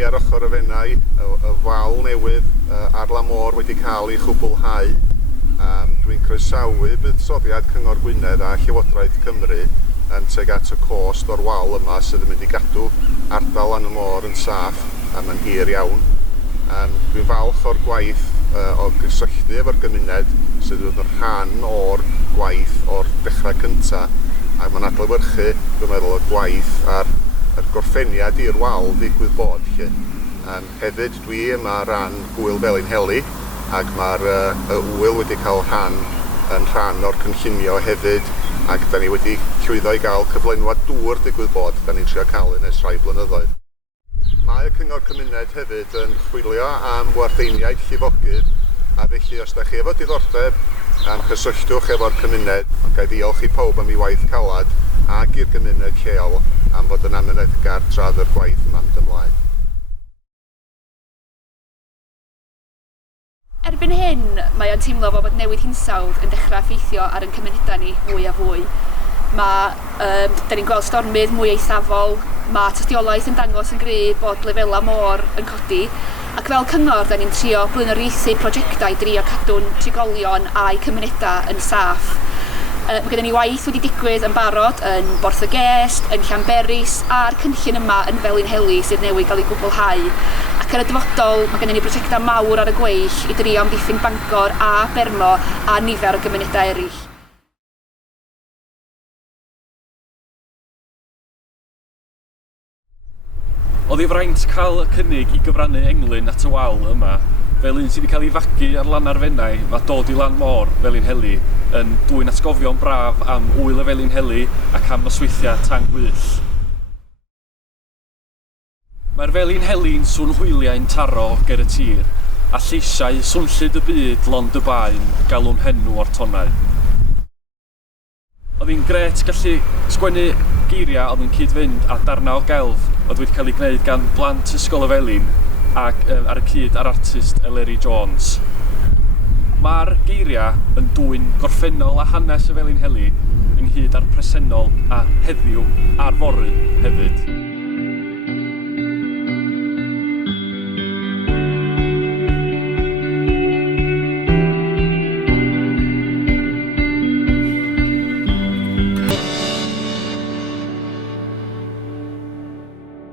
ni ar ochr y fennau, y wal newydd ar Lan y Môr wedi cael ei chwblhau. Dwi'n croesawu buddsoddiad Cyngor Gwynedd a Llywodraeth Cymru yn tuag at y cost o'r wal yma sydd yn mynd i gadw ardal Lan y Môr yn saff am yn hir iawn. Dwi'n falch o'r gwaith o gysylltu efo'r gymuned sydd wedi yn rhan o'r gwaith o'r dechrau cyntaf, a mae'n adlewyrchu, dwi'n meddwl, y gwaith a'r gorffeniad i'r wal ddigwydd bod lle. Hefyd dwi yma ran hwyl Felinheli, ac mae'r wyl wedi cael yn rhan o'r cynllunio hefyd, ac da ni wedi llwyddo i gael cyflenwad dŵr digwydd bod da ni'n trio cael yn ers rhai blynyddoedd. Mae y Cyngor Cymuned hefyd yn chwilio am wardeiniaid llifogydd, a felly os da chi efo diddordeb, cysylltwch efo'r cymuned, ac gai ddiolch i pawb am ei waith calad ac i'r gymuned lleol am fod yn amyneddgar tra'r gwaith yma'n ymlaen. Erbyn hyn, mae o'n teimlo fod newid hinsawdd yn dechrau effeithio ar ein cymunedau ni fwy a fwy. Da ni'n gweld stormydd mwy eithafol, mae tystiolaeth yn dangos yn gryf bod lefelau môr yn codi, ac fel cyngor da ni'n trio blaenoriaethu prosiectau drio cadw'n trigolion a'i cymunedau yn saff. Mae gennym ni waith wedi digwydd yn barod yn Borthygest, yn Llanberis a'r cynllun yma yn Felinheli sydd newydd gael ei gwblhau. Ac yn y dyfodol, mae gennym ni brosiectau mawr ar y gweill i drio amddiffyn Bangor a Bermo a nifer o gymunedau eraill. Oedd ei fraint cael y cynnig i gyfrannu englyn at y wal yma, fel un sydd wedi cael ei fagu ar lan arfennau, mae dod i Lan Môr Felinheli yn dwy'n atgofion braf am wyl y Felinheli ac am nosweithiau tang gwyll. Mae'r Felinheli'n sŵn hwyliau'n taro ger y tir, a lleisiau swnllyd y byd lond y baen galw'n henw o'r tonau. Oedd hi'n gret gallu sgwennu geiriau oedd yn cyd-fynd â darna o gelf oedd wedi cael ei gwneud gan blant ysgol y Felin ac ar y cyd ar artist Eleri Jones. Mae'r geiriau yn dwy'n gorffennol a hanes y Felinheli ynghyd â'r presennol a heddiw a'r fory hefyd.